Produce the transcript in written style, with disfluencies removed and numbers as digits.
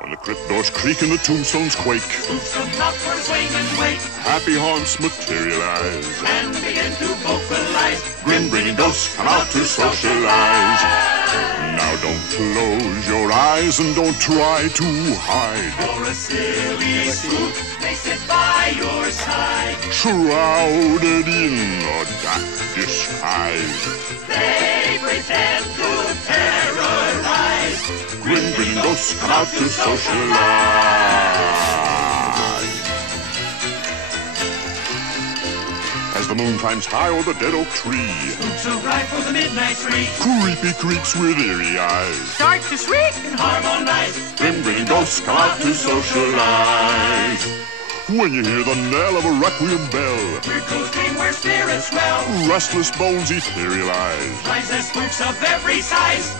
When the crypt doors creak and the tombstones quake, spooks come out for a swing and wake, happy haunts materialize, and begin to vocalize. Grin-grinning ghosts come out to socialize. Now don't close your eyes and don't try to hide. For a silly spook, they sit by your side. Shrouded in a dark disguise, They pretend to terrorize. Grin-grinning ghosts come out to socialize. As the moon climbs high o'er the dead oak tree, Spooks arrive for the midnight spree. creepy creeps with eerie eyes, Start to shriek and harmonize. Grin-grinning ghosts come out to socialize. When you hear the knell of a requiem bell, Weird ghosts came where spirits dwell. restless bones etherealize. Rise as spooks of every size.